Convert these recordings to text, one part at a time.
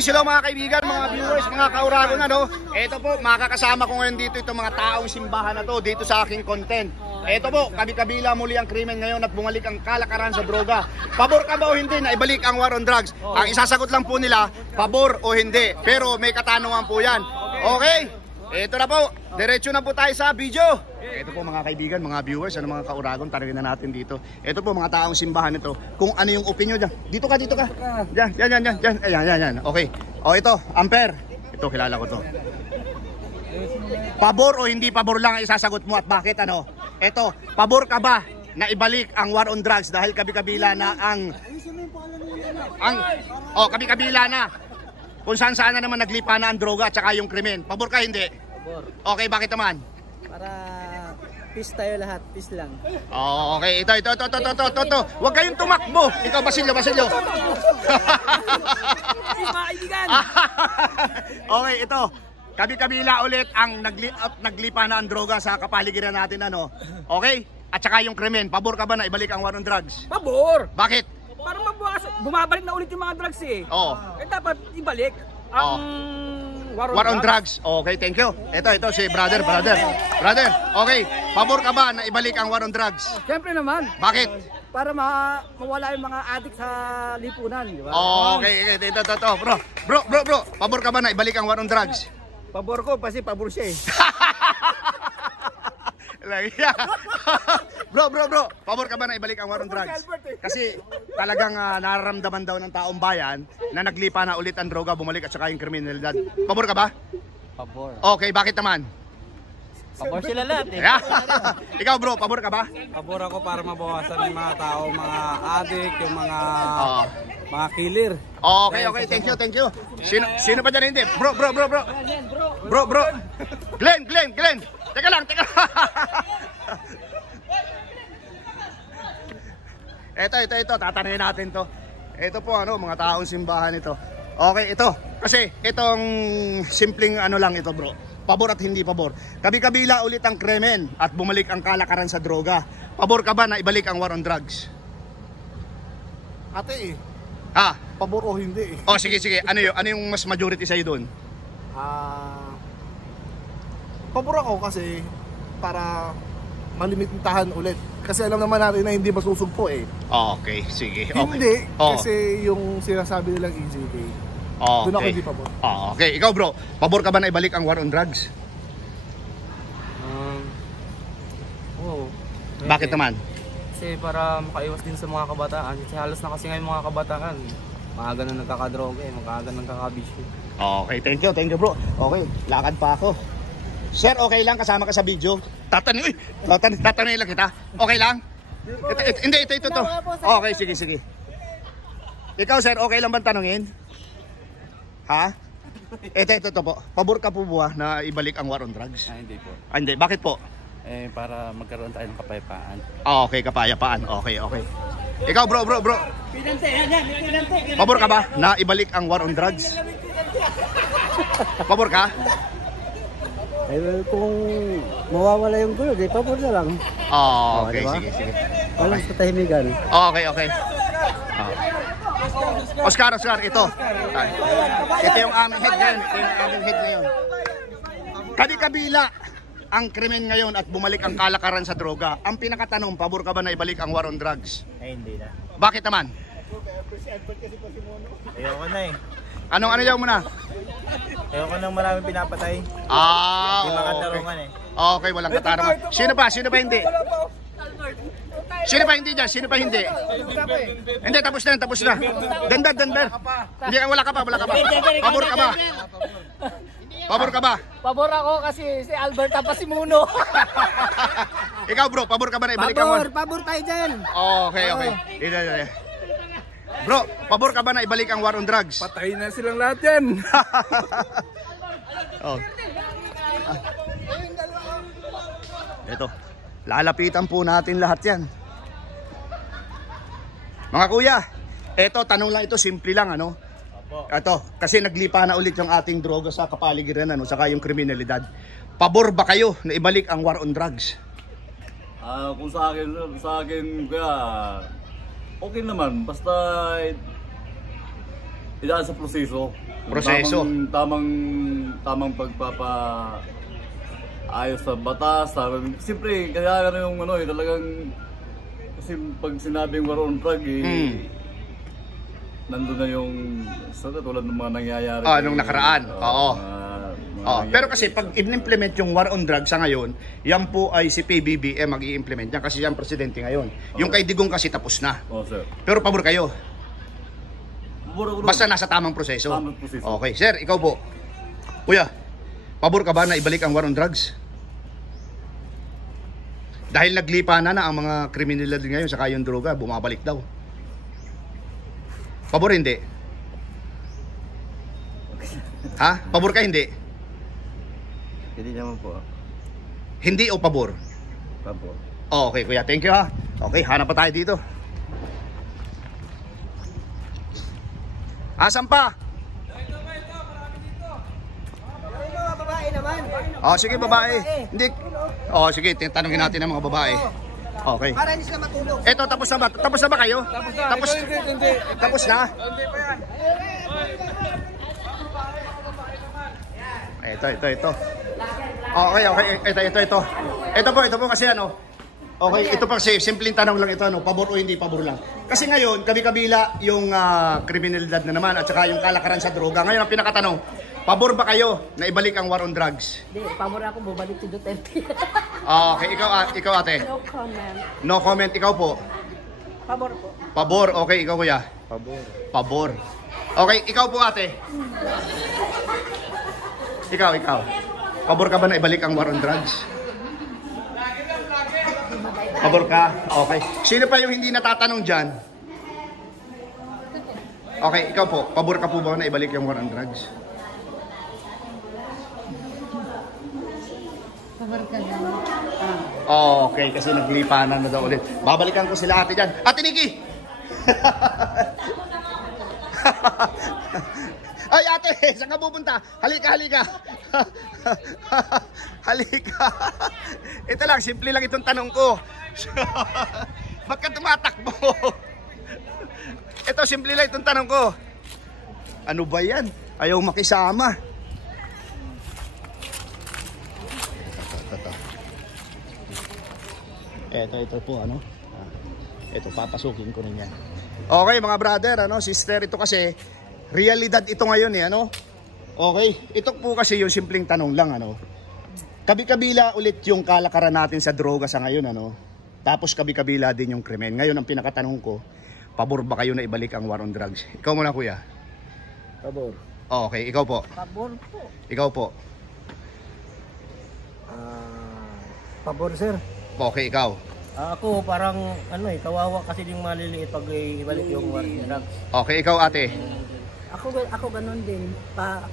Greetings, hello mga kaibigan, mga viewers, mga kauragon, ano. Ito po, makakasama ko ngayon dito itong mga taong simbahan na to dito sa aking content. Ito po, kabi-kabila muli ang krimen ngayon at bumalik ang kalakaran sa droga. Pabor ka ba o hindi na ibalik ang war on drugs? Ang isasagot lang po nila, pabor o hindi. Pero may katanungan po yan. Okay? Ito na po, diretso na po tayo sa video. Ito po mga kaibigan, mga viewers, ano mga kauragon, tanongin na natin dito. Ito po mga taong simbahan nito, kung ano yung opinion dyan. Dito ka, dito ka. Yan. Ayan. Okay. O ito, Amper. Ito, kilala ko to. Pabor o hindi pabor lang ang isasagot mo at bakit ano? Ito, pabor ka ba na ibalik ang war on drugs dahil kabi-kabila na kabi-kabila na kung saan na naman naglipa na ang droga at saka yung krimen. Pabor ka, hindi? Pabor. Okay, bakit naman? Para peace tayo lahat, peace lang. Oh, okay, ito. Huwag kayong tumakbo. Ikaw, Basilio. Okay, ito. Kabi-kabila ulit ang naglipa na ang droga sa kapaligiran natin, ano? Okay? At saka yung krimen. Pabor ka ba na ibalik ang war on drugs? Pabor! Bakit? Para bumabalik na ulit yung mga drugs eh. Oo. Eh dapat ibalik ang war on drugs. Okay, thank you. Ito si brother. Okay, pabor ka ba na ibalik ang war on drugs? Siyempre naman. Bakit? Para mawala yung mga addict sa lipunan, di ba? Okay, ito. Bro. Pabor ka ba na ibalik ang war on drugs? Pabor ko kasi pabor siya eh. Bro, pabor ka ba na ibalik ang war on drugs? Kasi talagang nararamdaman daw ng taong bayan na naglipa na ulit ang droga, bumalik at saka yung kriminalidad. Pabor ka ba? Pabor. Okay, bakit naman? Pabor sila lahat eh. Ikaw bro, pabor ka ba? Pabor ako para mabawasan yung mga tao, mga addict, yung mga killer. Okay, thank you. Sino pa dyan hindi? Bro. Glenn. Teka lang. Ito, tatanungin natin to. Ito po mga taong simbahan ito. Okay, ito. Kasi itong simpleng lang ito, bro. Pabor at hindi pabor. Kabi-kabila ulit ang krimen at bumalik ang kalakaran sa droga. Pabor ka ba na ibalik ang war on drugs? Ate Pabor o hindi Oh, sige. Ano yung mas majority sa'yo doon? Pabor ako kasi para malimitahan ulit. Kasi alam naman natin na hindi masusugpo eh. Okay, sige. Okay. Hindi, kasi yung sinasabi nilang EJK. Doon ako hindi pabor. Okay, ikaw bro, pabor ka ba na ibalik ang war on drugs? Bakit naman? Kasi para makaiwas din sa mga kabataan. Kasi halos na kasi ngayon mga kabataan, maaga na nagkakadroga eh, maaga na nagkakabisyo. Okay, thank you bro. Okay, lakad pa ako. Sir, okay lang kasama ka sa video? Tatanungin lang kita. Okay lang? Ito. Okay, sige. Ikaw sir, okay lang bang tanungin? Ha? Ito po. Pabor ka po ba na ibalik ang war on drugs? Hindi po. Hindi. Bakit po? Para magkaroon tayo ng kapayapaan. Okay, kapayapaan. Okay. Ikaw bro. Pabor ka ba na ibalik ang war on drugs? Pabor ka? Kung mawawala yung gulo, di pabor na lang. Okay, diba? sige. Walang katahimikan. Okay. Oscar, ito. Ito yung aming head ngayon. Kabi-kabila ang krimen ngayon at bumalik ang kalakaran sa droga. Ang pinakatanong, pabor ka ba na ibalik ang war on drugs? Hindi na. Bakit naman? Ayoko na eh. Anong ayaw mo na? Ayoko nang maraming pinapatay. Hindi makatarungan eh. Okay, walang katarungan. Sino pa hindi? Sino pa hindi dyan? Hindi, tapos na. Ganda. Hindi, wala ka pa. Pabor ka ba? Pabor ako kasi si Albert pa si Muno. Ikaw bro, pabor ka ba na ibalik ang war? Pabor tayo dyan. Okay. Bro, pabor ka ba na ibalik ang war on drugs? Patayin na silang lahat yan. Ito, lalapitan po natin lahat yan. Mga kuya, ito, tanong lang ito, simple lang ano. Ito, kasi naglipa na ulit yung ating droga sa kapaligiran saka yung kriminalidad. Pabor ba kayo na ibalik ang war on drugs? Kung sa akin kaya okay naman, basta idaan sa proseso Proseso. Tamang ayos sa batas. Siyempre, kaya yung talagang, kasi pag sinabing war on drug, nandun na yung tulad ng mga nangyayari. Nung nakaraan. Oo. Pero kasi pag in-implement yung war on drugs sa ngayon, yan po ay si PBBM mag-i-implement yan kasi yan presidente ngayon. Yung kay Digong kasi tapos na. Sir. Pero pabor kayo. Pabor. Basta nasa tamang proseso. Tamang proseso. Okay, sir, ikaw po. Kuya, pabor ka ba na ibalik ang war on drugs? Dahil naglipa na ang mga kriminalidad ngayon saka yung droga, bumabalik daw. Pabor hindi? Ha? Pabor ka hindi? Hindi naman po. Hindi o pabor? Pabor. Okay, kuya. Thank you ha. Okay, hanap pa tayo dito. Asan pa? Sige, babae. Hindi. Sige, tanungin natin ang mga babae. Okay. Para hindi sila matulog. Eto, tapos na ba? Tapos na ba kayo? Tapos na? Ito. Okay. Ito. Ito po kasi okay, ito pa kasi simpleng tanong lang ito, pabor o hindi pabor lang. Kasi ngayon, kabi-kabila yung kriminalidad na naman at saka yung kalakaran sa droga. Ngayon ang pinakatanong, pabor ba kayo na ibalik ang war on drugs? Hindi, pabor ako bumalik si Duterte. Okay, ikaw ate. No comment. No comment, ikaw po. Pabor po. Pabor, okay, ikaw kuya. Pabor. Okay, ikaw po ate. Ikaw. Pabor ka ba na ibalik ang war on drugs? Pabor ka? Okay. Sino pa yung hindi natatanong dyan? Okay, ikaw po. Pabor ka po ba na ibalik yung war on drugs? Pabor ka lang. Okay, kasi naglipanan na daw ulit. Babalikan ko sila ate dyan. Ate Nikki! Ay ate, saan ka pupunta? Halika. Halika. Ito lang, simple lang itong tanong ko. Ba't ka tumatakbo? Ito, simple lang itong tanong ko. Ano ba yan? Ayaw makisama. Ito po, ito, papasukin ko rin yan. Okay, mga brother, sister, ito kasi, realidad ito ngayon Okay, ito po kasi yung simpleng tanong lang, Kabi-kabila ulit yung kalakaran natin sa droga sa ngayon, Tapos kabi-kabila din yung krimen. Ngayon, ang pinakatanong ko, pabor ba kayo na ibalik ang war on drugs? Ikaw muna, kuya. Pabor. Okay, ikaw po. Pabor po. Ikaw po. Pabor, sir. Okay, ikaw. Ako parang kawawa kasi yung maliliit pag ibalik yung war on drugs. Okay, ikaw ate. Ako ganun din.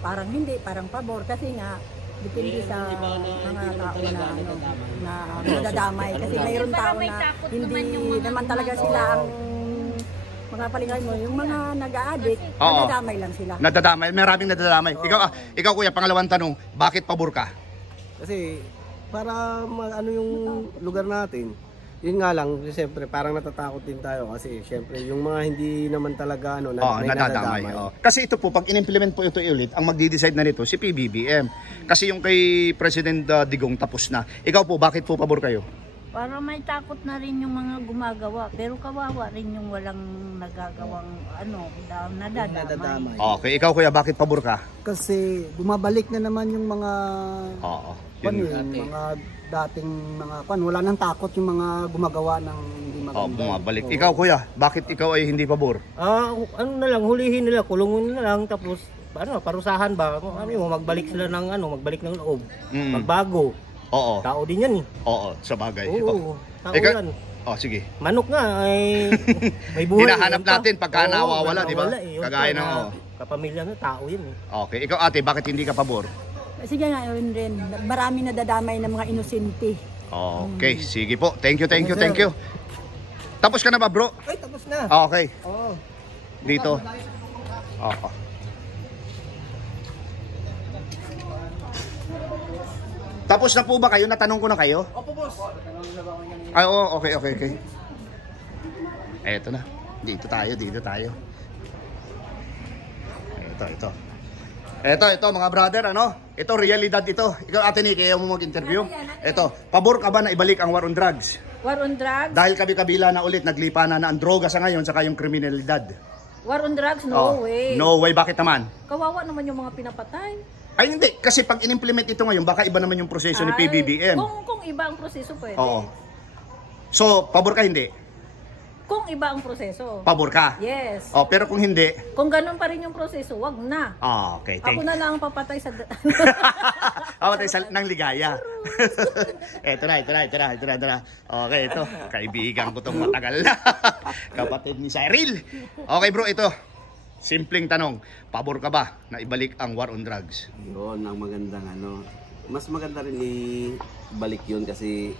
Parang hindi, parang pabor kasi nga depende sa mga tao na nadadamay. Kasi mayroon tao na hindi naman talaga sila ang mga palingay mo. Yung mga nag-a-addict, nadadamay lang sila. Nadadamay, maraming nadadamay. Ikaw kuya, pangalawang tanong, bakit pabor ka? Kasi para yung lugar natin, yun nga lang, siyempre parang natatakot din tayo kasi siyempre yung mga hindi naman talaga nadadamay. Kasi ito po, pag in-implement po ito ulit, ang magdi-decide na nito si PBBM. Kasi yung kay President Digong tapos na. Ikaw po, bakit po pabor kayo? Para may takot na rin yung mga gumagawa, pero kawawa rin yung walang nagagawang nadadamay. Okay, ikaw kuya, bakit pabor ka? Kasi bumabalik na naman yung mga mga dating mga wala nang takot yung mga gumagawa ng hindi maganda. Bumabalik. Ikaw kuya, bakit ikaw ay hindi pabor? Hulihin nila, kulungin na lang tapos parusahan ba? Magbalik sila ng magbalik ng loob. Magbago. Oo. Tao din yan eh. Oo, sa bagay. Oo, tao yan. Sige. Manok nga ay may buhay. Hinahanap natin pagka nawawala, di ba? Kagaya ng kapamilya na tao yun. Okay, ikaw ate, bakit hindi ka pabor? Sige nga, yun rin. Marami nadadamay ng mga inosente. Okay, sige po. Thank you. Tapos ka na ba, bro? Ay, tapos na. Okay. Dito. Oo. Tapos na po ba kayo? Natanong ko na kayo? Opo, boss. Ay, okay. Eto na. Dito tayo. Ito. Ito mga brother, ano? Ito realidad ito. Ikaw Ate Nikki, ayaw mo mag-interview? Ito, pabor ka ba na ibalik ang war on drugs? War on drugs? Dahil kabila na ulit, naglipa na ang droga sa ngayon, saka yung kriminalidad. War on drugs? No way. No way, bakit naman? Kawawa naman yung mga pinapatay. Ay hindi, kasi pag in-implement ito ngayon, baka iba naman yung proseso ni PBBM. Kung iba ang proseso, pwede. Oo. So, pabor ka hindi? Kung iba ang proseso. Pabor ka? Yes. Oh, pero kung hindi? Kung ganun pa rin yung proseso, wag na. Okay, Ako na lang ang papatay sa... Papatay ng ligaya. Ito na. Okay, ito. Kaibigan ko itong matagal na. Kapatid ni Cyril. Okay bro, ito. Simpleng tanong. Pabor ka ba na ibalik ang war on drugs? Yun ang magandang ano. Mas maganda rin ibalik yun kasi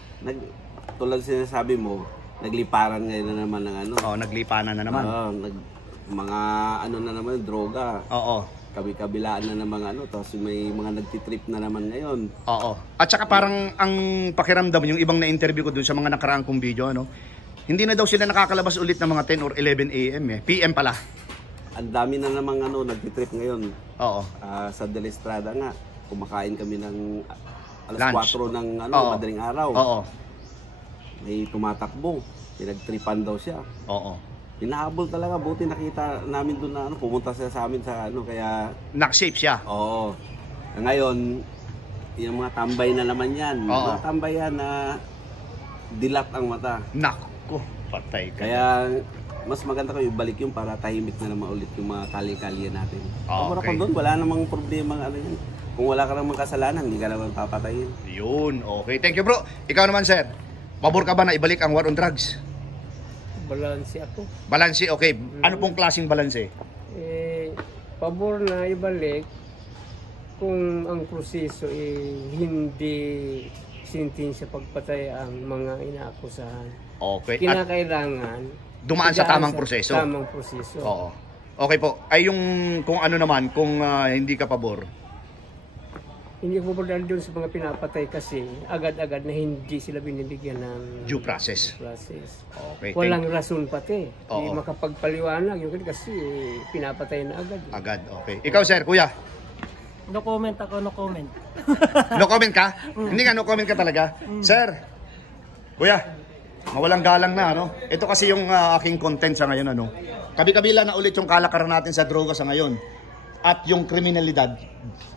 tulad sinasabi mo, nagliparan ngayon na naman ng ano. Oo, naglipanan na naman. Mga ano na naman, droga. Oo. Kabilaan na naman ano, tapos may mga nagtitrip na naman ngayon. Oo. At saka parang ang pakiramdam, yung ibang na-interview ko dun sa mga nakaraang kong video, ano, hindi na daw sila nakakalabas ulit ng mga 10 or 11 a.m. PM pala. Ang dami na namang ano, nagtitrip ngayon. Oo. Sa De La Estrada nga, kumakain kami ng Lunch. 4 ng ano, Oo. madaling araw. Oo. May tumatakbo, pinagtripan daw siya. Oo. Hinahabol talaga, buti nakita namin doon na ano, pumunta siya sa amin sa ano, kaya... Knock-shape siya. Oo. Ngayon, yung mga tambay na naman yan. Oo. Mga tambay yan na dilat ang mata. Nako, patay ka. Kaya mas maganda ko ibalik yung para tahimik na naman ulit yung mga kali-kalye natin. Okay. Kung doon, wala namang problema ano yan. Kung wala ka namang kasalanan, hindi ka naman papatayin. Yun, okay. Thank you bro. Ikaw naman sir, pabor ka ba na ibalik ang war on drugs? Balanse ako. Balanse, okay. Ano pong klaseng balanse? Pabor na ibalik kung ang proseso hindi sentensya pagpatay ang mga inaakusahan. Okay. At Kinakailangan dumaan sa tamang proseso. Tamang proseso. Oo. Okay po. Ay yung kung ano naman, kung hindi ka pabor. Hindi ko dahil doon sa mga pinapatay kasi agad-agad na hindi sila binibigyan ng Due process. Okay. Walang rason pati. Oo. Hindi makapagpaliwanag yung kasi pinapatay na agad. Agad, okay. Ikaw sir, kuya. No comment ako, no comment. No comment ka? Hindi nga, no comment ka talaga. Sir, kuya, mawalang galang na, ano? Ito kasi yung aking content sa ngayon, ano? Kabi-kabila na ulit yung kalakaran natin sa droga sa ngayon. At yung kriminalidad,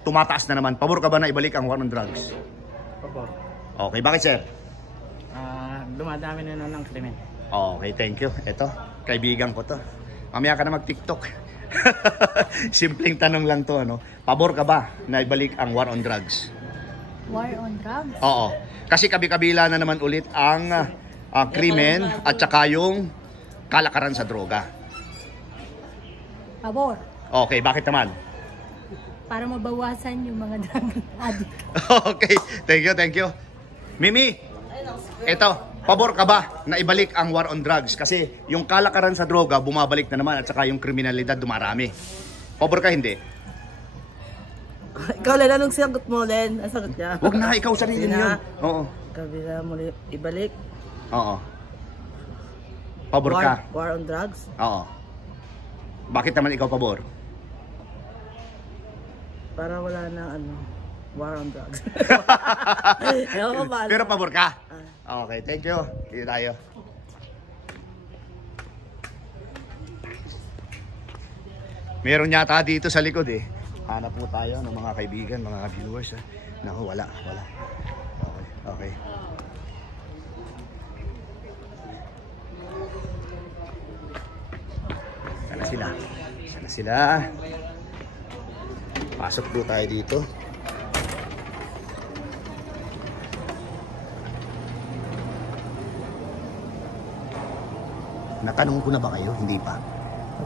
tumataas na naman. Pabor ka ba na ibalik ang war on drugs? Pabor. Okay, bakit sir? Dumadami na ng krimen. Okay, thank you. Ito, kaibigan ko to. Mamaya ka na mag-TikTok. Simpleng tanong lang to, ano? Pabor ka ba na ibalik ang war on drugs? War on drugs? Oo. Kasi kabi-kabila na naman ulit ang krimen at saka yung kalakaran sa droga. Pabor. Okay, bakit naman? Para mabawasan yung mga drug addict. Okay, thank you. Mimi, eto, pabor ka ba na ibalik ang war on drugs? Kasi yung kalakaran sa droga bumabalik na naman at saka yung kriminalidad dumarami. Pabor ka hindi? Ikaw, Len, anong sagot mo, Len? Ang sagot niya? Huwag na, ikaw sarili yun. Oo. Kabila mo ibalik? Oo. Pabor ka? War on drugs? Oo. Bakit naman ikaw pabor? Para wala na war on drugs. Pero pabor ka? Okay, thank you. Kita tayo. Meron yata dito sa likod eh. Hanap po tayo ng mga kaibigan, mga viewers. Naku, wala. Okay. Sana sila. Pasok po tayo dito. Natanong ko na ba kayo? Hindi pa.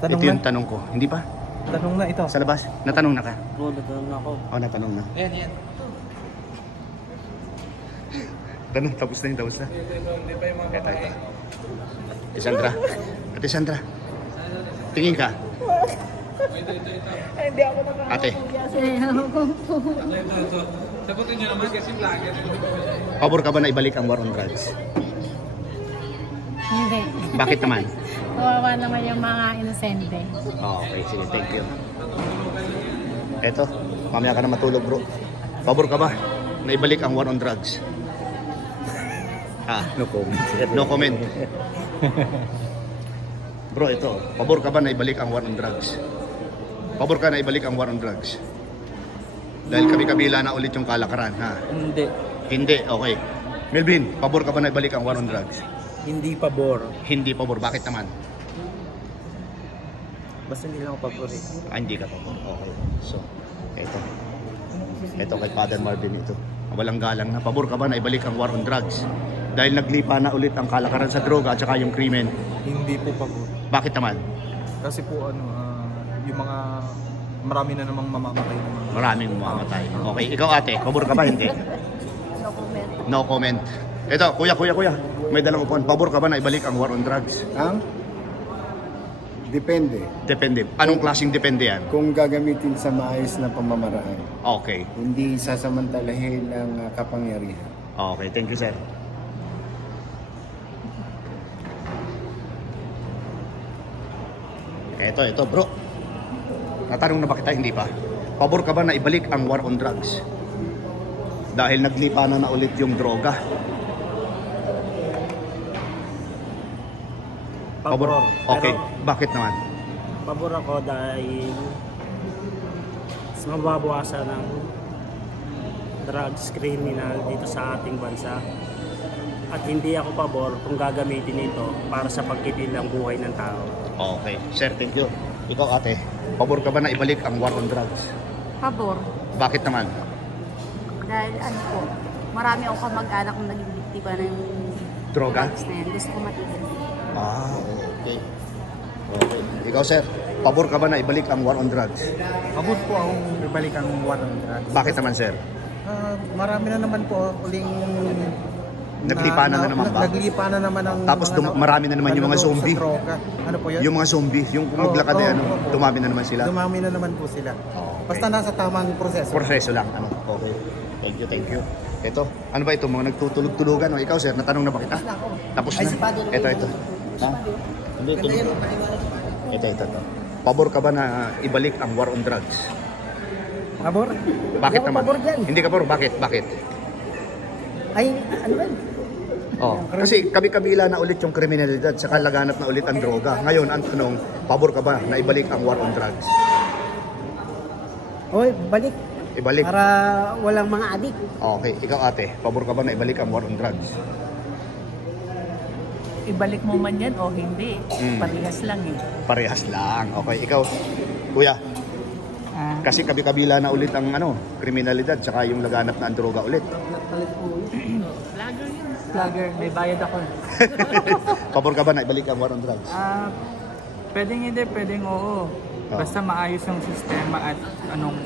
Ito yung tanong ko. Hindi pa? Tanong na ito. Sa labas? Natanong na ka? Oo, natanong na ako. Oo, natanong na. Yan. Tanong, tapos na. Ito. Ate Sandra. Tingin ka. Hindi ako naman. Ate. Sagutin nyo naman kasi vlogger. Pabor ka ba na ibalik ang war on drugs? Hindi. Bakit naman? Kawawa naman yung mga inosente. Okay, sige. Thank you. Eto. Mamaya ka na matulog, bro. Pabor ka ba na ibalik ang war on drugs? No comment. No comment. Bro, ito. Pabor ka ba na ibalik ang war on drugs? Pabor ka na ibalik ang war on drugs? Dahil kabila na ulit yung kalakaran, ha? Hindi. Hindi, okay. Melvin, pabor ka ba na ibalik ang war on drugs? Hindi pabor. Hindi pabor. Bakit naman? Basta hindi lang ako pabor eh. Hindi ka pabor. Okay. So, ito. Ito kay Father Marvin ito. Walang galang na. Pabor ka ba na ibalik ang war on drugs? Dahil naglipa na ulit ang kalakaran sa droga at saka yung krimen. Hindi po pabor. Bakit naman? Kasi po yung mga marami na namang mamamatay naman. Maraming mamamatay. Okay, ikaw ate, pabor ka ba? Hindi. No comment. No comment. Ito, kuya. May dalang upuan. Pabor ka ba na ibalik ang war on drugs? Depende. Depende. Anong klaseng depende yan? Kung gagamitin sa maayos na pamamaraan. Okay. Hindi sasamantalahin ng kapangyarihan. Okay, thank you, sir. Ito, bro. Natanong na ba kita? Hindi pa. Pabor ka ba na ibalik ang war on drugs? Dahil naglipa na ulit yung droga. Pabor. Okay. Pero, Bakit naman? pabor ako dahil mas mababawasan ng drugs criminal dito sa ating bansa. At hindi ako pabor kung gagamitin ito para sa pagkitil ng buhay ng tao. Okay. Sir, thank you. Ikaw ate, pabor ka ba na ibalik ang war on drugs? Pabor. Bakit naman? Dahil ano po, marami ako kamag-anak na naging biktima ng Droga? drugs na yan. Gusto ko matigil. Okay. Okay. Ikaw sir, pabor ka ba na ibalik ang war on drugs? Pabor po akong ibalik ang war on drugs. Bakit naman sir? Marami na naman po uling Naglipa na naman ba? Naglipa na naman ang Tapos marami na naman yung mga zombie. Ano po yun? Yung mga zombie, yung maglakad dumami na naman sila. Dumami na naman po sila. Okay. Basta nasa tamang proseso. Proseso lang. Okay. Thank you. Ito, ano ba ito? Mga nagtutulog-tulugan. O, ikaw sir, natanong na ba kita? Tapos na. Ito. Ha? Hindi. Ito. Pabor ka ba na ibalik ang war on drugs? Pabor? Bakit naman? Hindi ka pabor. Bakit? Ay, ano ba? Kasi kabila na ulit yung kriminalidad, saka laganap na ulit ang droga. Ngayon, ang tanong, pabor ka ba na ibalik ang war on drugs? Oy, balik. Ibalik. Para walang mga adik. Okay, ikaw ate, pabor ka ba na ibalik ang war on drugs? Ibalik mo man yan o hindi. Parehas lang eh. Parehas lang. Okay, ikaw, kuya. Kasi kabila na ulit ang kriminalidad, saka yung laganap na ang droga ulit. Vlogger, may bayad ako. Pabor ka ba na ibalik ang war on drugs? Pwedeng hindi, pwedeng oo. Basta maayos yung sistema at anong...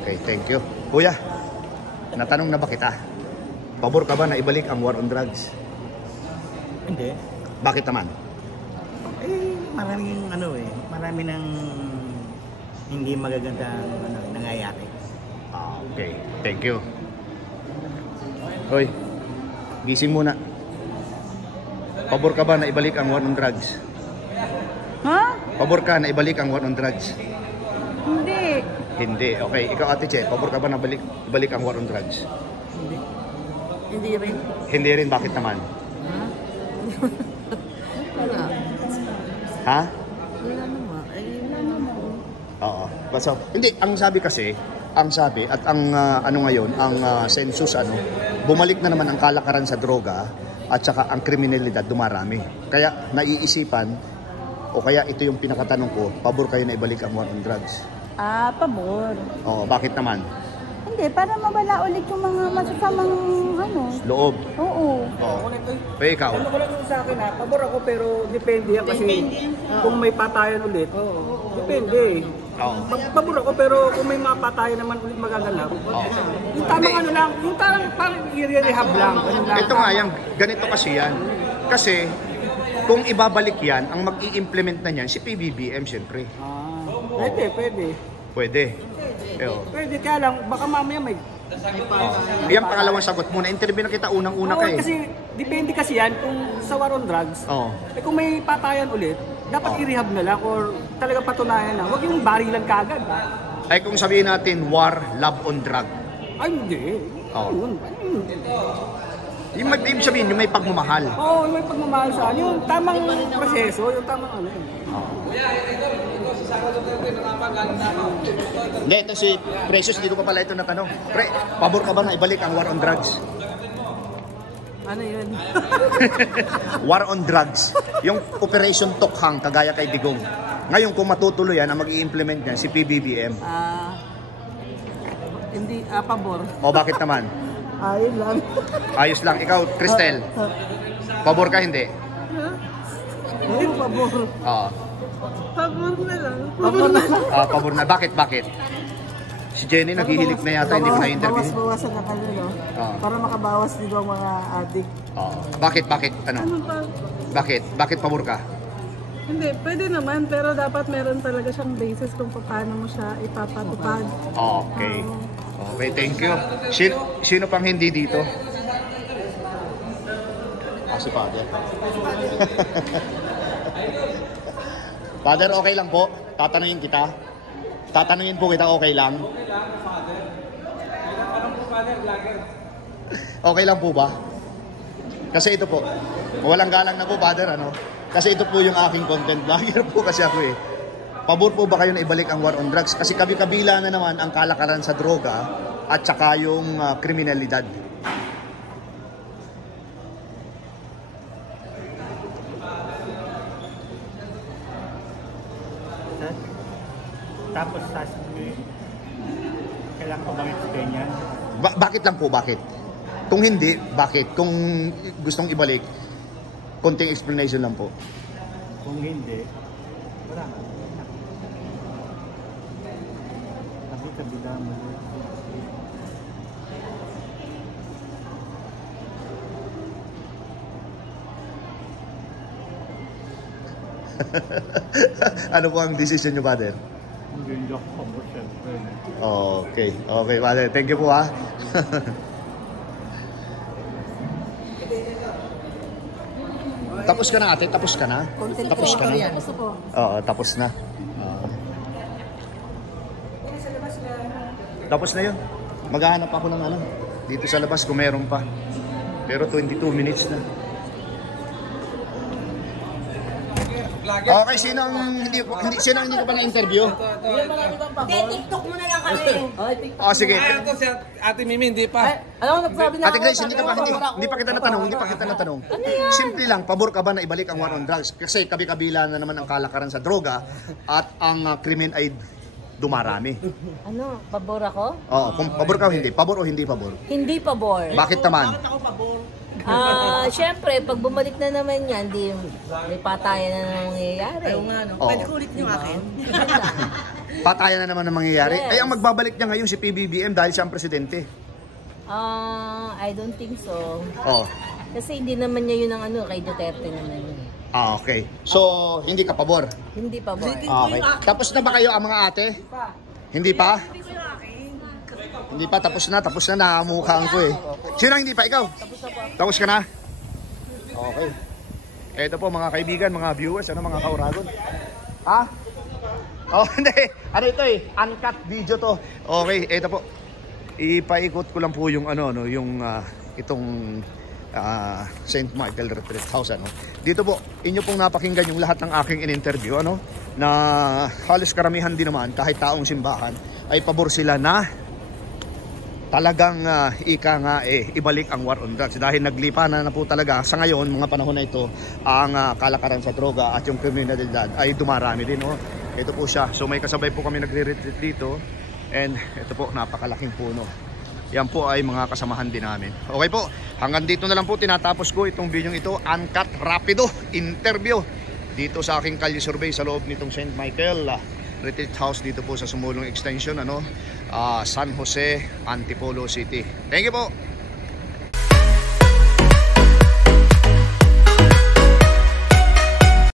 Okay, thank you. Kuya, natanong na ba kita? Pabor ka ba na ibalik ang war on drugs? Hindi. Bakit naman? Marami ng hindi magagandang nangyayari. Okay, thank you. Hoy, gising muna. Pabor ka ba na ibalik ang war on drugs? Ha? Pabor ka na ibalik ang war on drugs? Hindi. Hindi. Okay, ikaw ate Che, pabor ka ba na ibalik ang war on drugs? Hindi rin. Hindi rin, bakit naman? Ha? Wala naman. Ay, wala naman. Oo. Basta, hindi, ang sabi at ang ngayon, ang census bumalik na naman ang kalakaran sa droga at saka ang kriminalidad dumarami. Kaya naiisipan o kaya ito yung pinakatanong ko, pabor kayo na ibalik ang war on drugs? Pabor. Oo, bakit naman? Hindi, para mawala ulit yung mga masasamang Loob. Oo. Pero ikaw? Ano ko lang yung sa akin pabor ako pero depende yan kasi kung may patayan ulit, depende. Pabor ako pero kung may mga patayan naman ulit magaganap, yung tamang lang, yung parang i-rehab lang. Ito nga yan, ganito kasi yan. Kasi kung ibabalik yan, ang mag-i-implement na yan si PBBM siyempre. Pwede. Pwede, kaya lang, baka mamaya may... Yan pangalawang sagot muna. Interview na kita unang-una ka eh. Kasi, depende kasi yan kung sa war on drugs. Kung may patayan ulit, dapat i-rehab na lang or talaga patunayan na. Huwag yung barilan kagad. ay kung sabihin natin war, love on drug. Ay, hindi. Oo. Yung may, ibig sabihin, yung may pagmamahal. Oo, yung may pagmamahal sa yung tamang proseso, yung tamang ano. Hindi, ito si Precious, hindi ko pa pala ito natanong. Pre, pabor ka ba na ibalik ang war on drugs? Ano yun? War on drugs. Yung Operation Tokhang, kagaya kay Digong. Ngayon, kung matutuloy yan, ang mag-i-implement niyan, si PBBM. Hindi, pabor. O bakit naman? Ayun lang. Ayos lang. Ikaw, Cristel, pabor ka hindi? Oo, pabor. Oo. Pabor na lang. Pabor na lang. Pabor na. Bakit? Si Jenny naghihilik na yata, hindi ko na-interview. Bawas-bawasan na kayo, no? Para makabawas dito ang mga addict. Bakit? Ano? Bakit pabor ka? Hindi, pwede naman, pero dapat meron talaga siyang basis kung paano mo siya ipapatupad. Okay. Okay, thank you. Sino pang hindi dito? Si Father. Father, okay lang po? Tatanungin po kita, okay lang? Okay lang po ba? Kasi ito po, walang galang na po, Father, ano? Kasi ito po yung aking content vlogger po kasi ako eh. Pabor po ba kayo na ibalik ang war on drugs? Kasi kabi-kabila na naman ang kalakaran sa droga at saka yung kriminalidad. Tapos sasabihin, kailangan ko bang explain yan? Bakit lang po? Bakit? Kung hindi, bakit? Kung gustong ibalik, konting explanation lang po. Kung hindi, wala. Kabila mo. Ano po ang decision nyo, Father? Hindi ako pabor, syempre. Okay, Father. Thank you po, ha. Tapos ka na, ate? Tapos ka na? Tapos ka na? Oo, tapos na. Tapos na yun. Maghahanap ako ng ano, dito sa labas kung meron pa. Pero 22 minutes na. Okay, sino ang hindi ko pa na-interview? TikTok mo na lang kami. Sige. Ito si Ate Mimi, hindi pa. Ano nagsabi na Ate Grace, hindi pa kita natanong. Simple lang, pabor ka ba na ibalik ang war on drugs? Kasi kabi-kabila na naman ang kalakaran sa droga at ang krimen ay dumarami. Ano, pabor ako? Oo, kung pabor ka o hindi? Pabor o hindi pabor? Hindi pabor. Bakit naman? Siyempre, pag bumalik na naman yan, di may patayan na nangyayari. Ayaw nga, no? Pwede ko ulit yung akin. Patayan na naman ang mangyayari. Yes. Ay, ang magbabalik niya ngayon si PBBM dahil siya ang presidente. I don't think so. Kasi hindi naman niya yun ang ano, kay Duterte naman yun. Ah, okay. So, hindi ka pabor? Hindi pabor. Okay. Tapos na ba kayo ang mga ate? Hindi pa? Hindi pa, tapos na, nakamukhaan ko eh. Sino hindi pa? Ikaw? Tapos ka na? Okay. Ito po mga kaibigan, mga viewers, ano mga kauragon? Ha? Oh, hindi. Ano ito eh? Uncut video to. Okay, ito po. Ipaikot ko lang po yung ano, no, yung itong St. Michael Retreat House, ano. Dito po, inyo pong napakinggan yung lahat ng aking in-interview, ano, na halos karamihan din naman, kahit taong simbahan, ay pabor sila na talagang ibalik ang war on drugs dahil naglipanan na po talaga sa ngayon, mga panahon na ito, ang kalakaran sa droga at yung kriminalidad ay dumarami din, no? Ito po siya. So may kasabay po kami nagre-retreat dito and ito po, napakalaking puno. Yan po ay mga kasamahan din namin. Okay po, hanggang dito na lang po tinatapos ko itong video ito, uncut, rapido interview dito sa aking kalye survey sa loob nitong St. Michael Retreat House dito po sa Sumulong Extension, ano, San Jose, Antipolo City. Thank you po.